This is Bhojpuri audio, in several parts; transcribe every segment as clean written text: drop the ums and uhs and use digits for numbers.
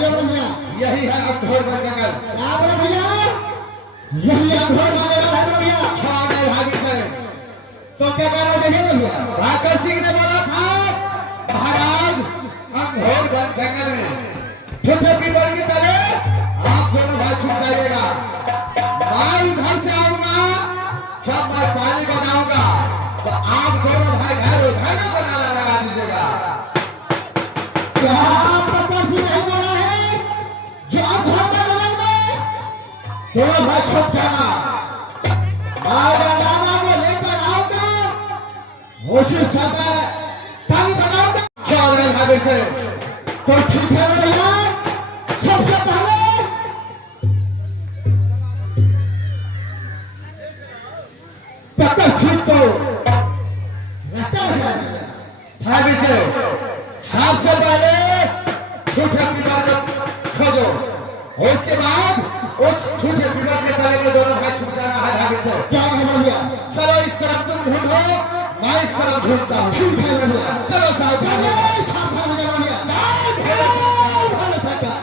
भैया यही है अघोर का जंगल। क्या बोले भैया? यही अघोर का जंगल है भैया। खाने भागी से तो क्या करना चाहिए भैया? भाकर सिंह ने बोला था महाराज अघोर का जंगल में छोटे पीपल के तले आप दोनों भाई छुप जाइएगा। मैं इधर से आऊंगा, जब मैं पानी बनाऊंगा तो आप दोनों भाई घर को नारा लगा दीजिएगा। क्या प्रकाश सिंह नहीं बोला है जो आप घर में बोलेंगे दोनों भाई छुप जाना। मैं नाना को लेकर आऊंगा, होशी साथ पानी बनाऊंगा। क्या रहे भाभी से तो ठीक है भैया। सबसे पहले प्रकाश सिंह को रास्ता बता दिया। भाभी से सबसे पहले झूठे पीपल को खोजो, उसके बाद उस झूठे पीपल के तले में दोनों भाई छुप जाना है। भाभी से क्या है भैया? चलो इस तरफ तुम ढूंढो, मैं इस तरफ ढूंढता हूँ। ठीक है भैया। चलो सावधान चलो सावधान हो जाओ भैया। चलो सावधान।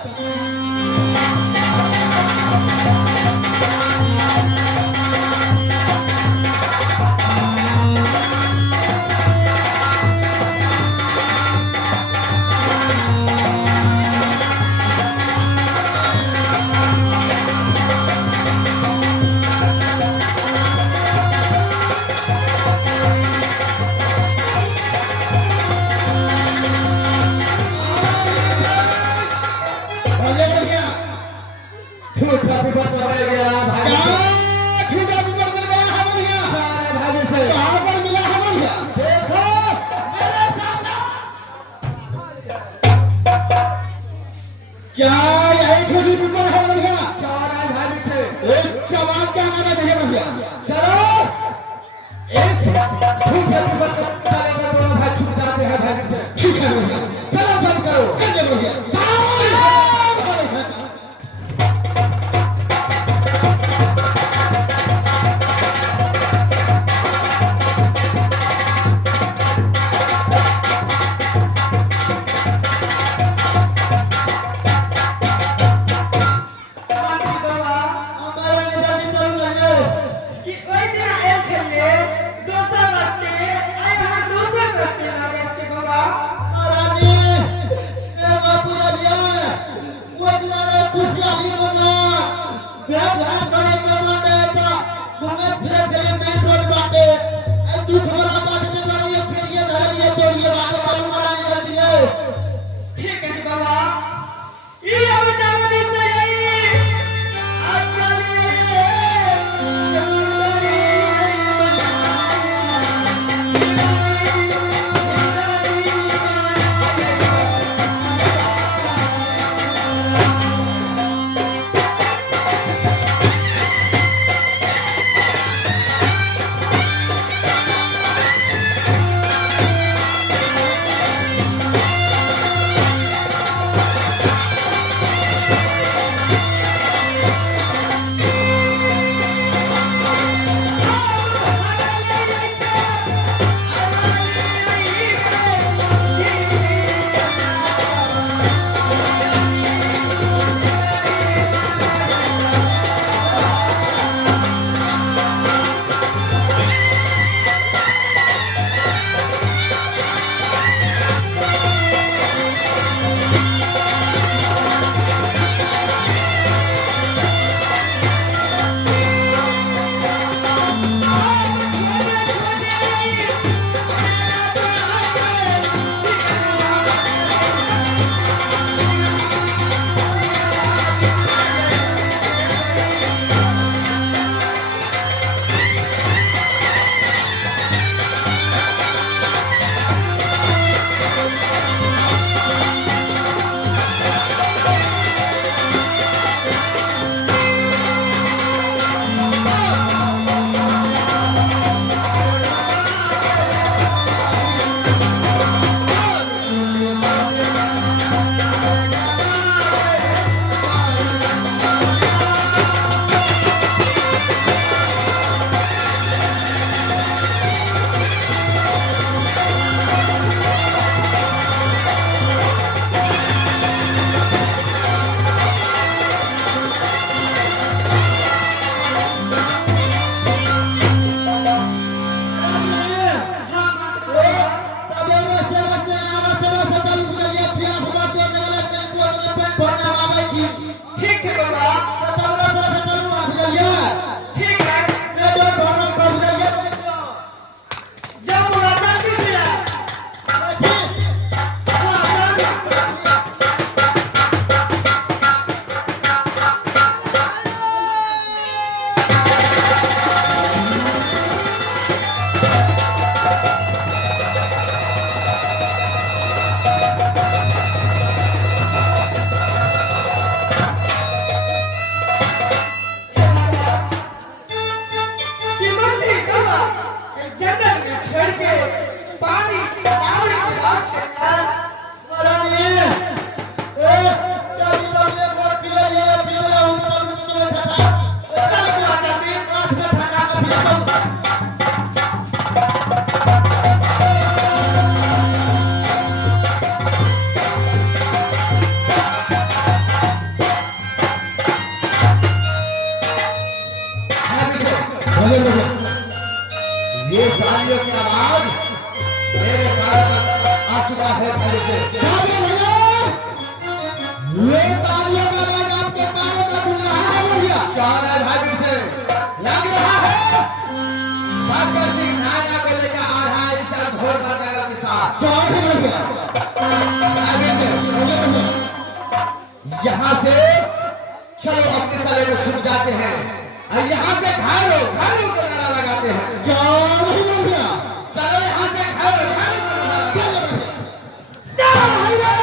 झूठा पीपल पर मिल गया भाभी से। क्या झूठा पीपल मिल गया है भैया? अरे भाभी से कहाँ पर मिला है भैया? देखो मेरे सामने। क्या यही झूठी पीपल है भैया? क्या रहे भाभी से इस जवाब क्या करना चाहिए भैया? चलो इस झूठे पीपल के तले में दोनों भाई छुप जाते हैं। भाभी से ठीक है भैया। चलो जल्द करो। चलिए भैया। चलो अपने तले में छुप जाते हैं और यहाँ से घायलों घायलों का नारा लगाते हैं। क्या नहीं मुखिया? चलो यहाँ से घायलों घायलों का नारा लगाते हैं। चलो भाई रे!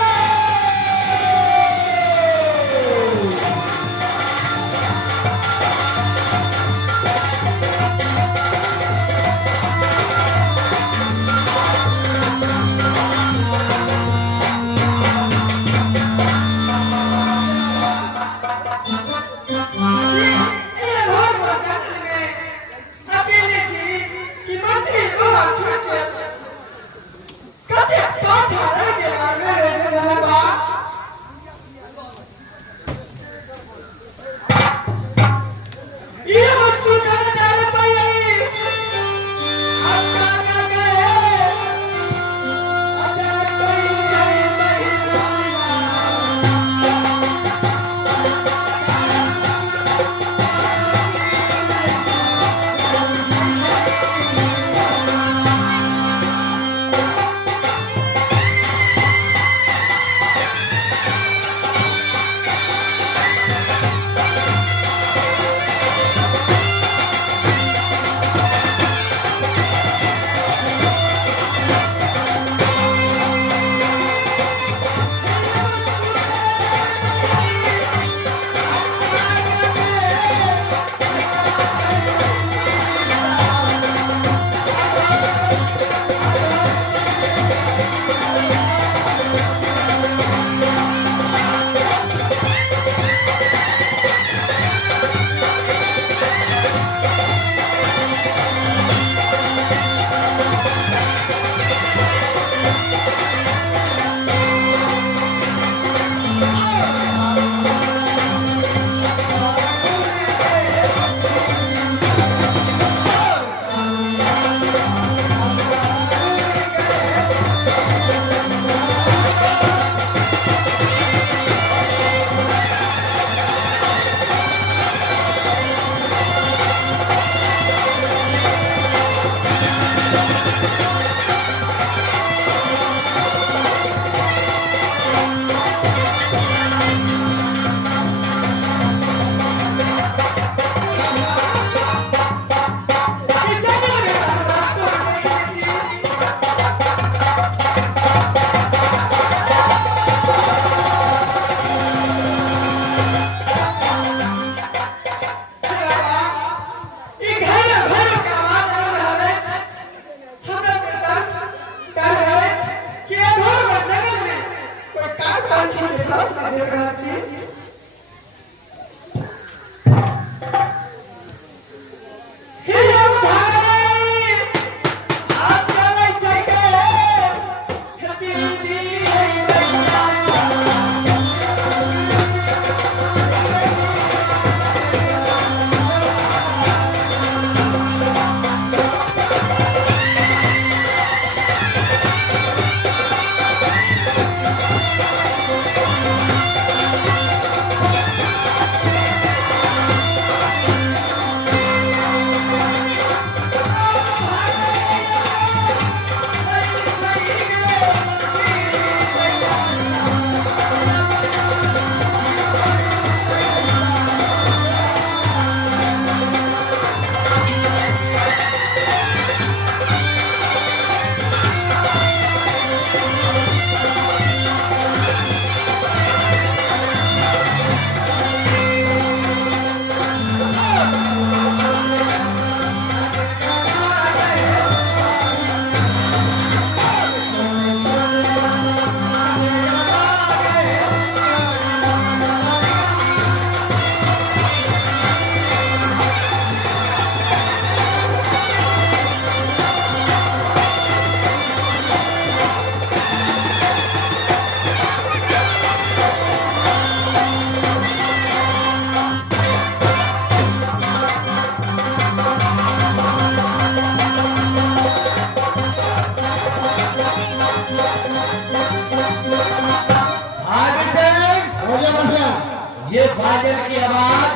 ये बाजन की आवाज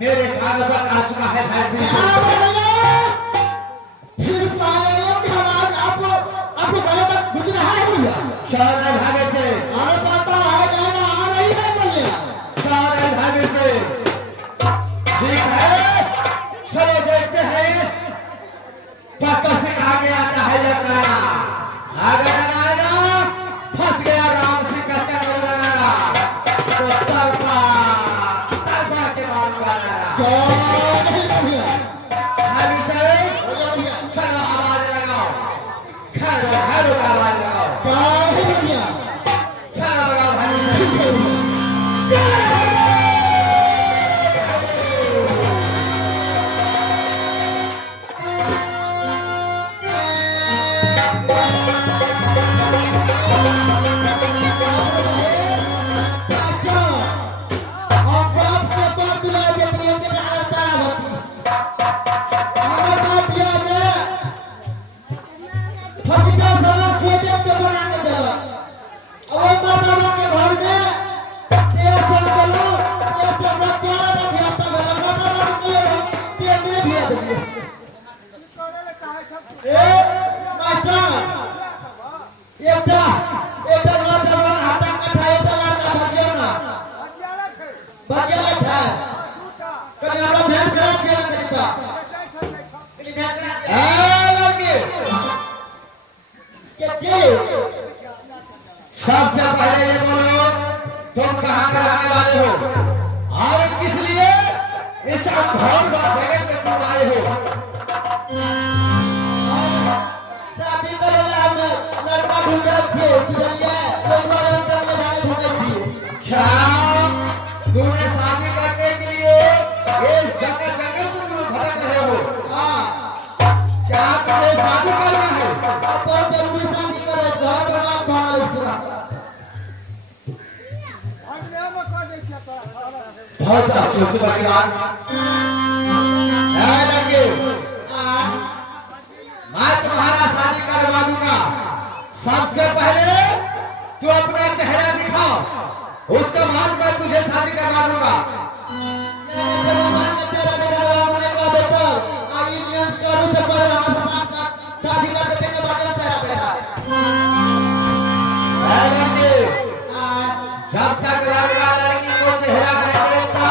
मेरे कान तक आ चुका है। सिर्फ पायलों की आवाज आपको गले तक गुजर रहा है भैया। शायद भागे से हमें पता है गाना आ रही है भैया। शायद भागे तरफा तरफा के मारूंगा नारा। क्या नहीं भैया अभी चल भैया चलो आवाज लगाओ, खैरो खैरो का आवाज लगाओ, क्या नहीं भैया चलो लगाओ भाई। सबसे पहले ये बोलो तुम कहाँ के रहने वाले हो और किस लिए इस अघोर जगह में तुम आए हो? शादी करेला हमें लड़का ढूंढे छे बुझलिए ओइ दुआरे हम करने जाने ढूंढे छी। क्या तूने शादी करने के लिए इस जंगल जंगल तुम भटक रहे हो? हां क्या तुझे शादी करना है? अब बहुत जरूरी शादी करे घर बर्बाद भइल पूरा। बहुत अफसोस की बात है लड़के, मैं तुम्हारा शादी करवा दूंगा। सबसे पहले तू अपना चेहरा दिखाओ, उसके बाद मैं तुझे शादी करवा दूंगा। शादी कर देते के बाद तेरा बेटा है लड़के, जब तक लड़का लड़की को चेहरा नहीं देखता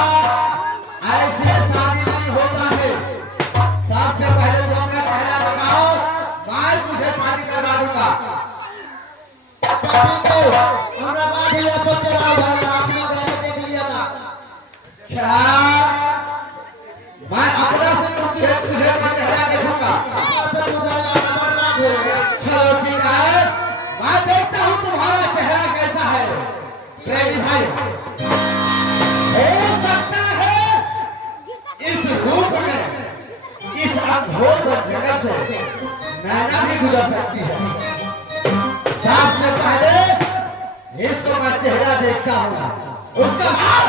ऐसे शादी नहीं होता है। सबसे पहले तू अपना चेहरा दिखाओ, मैं तुझे शादी करवा दूंगा। हमरा बात है तो तेरा घर आपने घर देख लिया ना। क्या मैं अपना से तुझे तुझे अपना चेहरा देखूंगा? चलो ठीक है, मैं देखता हूँ तुम्हारा चेहरा कैसा है। प्रेमी भाई, हो सकता है इस रूप में इस अघोर जगह से नैना भी गुजर सकती है। सबसे पहले इसको मैं चेहरा देखता हूँ, उसका बाद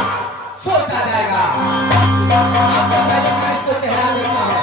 सोचा जाएगा। सबसे पहले मैं इसको चेहरा देखता हूँ।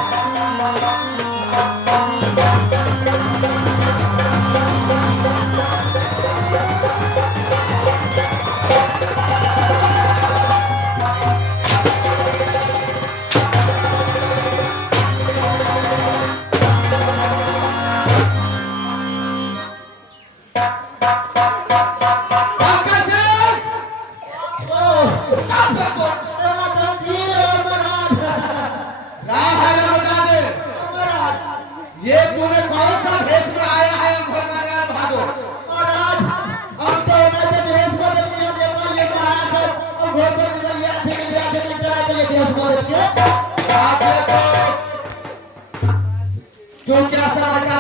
ये तूने कौन सा भेष में आया है घर में भादो? महाराज हम तो ना जब भेष बदल दिया देखा ये महाराज और घर पर निकल गया थे टरा के लिए भेष बदल के आप ये तो तू क्या समझ रहा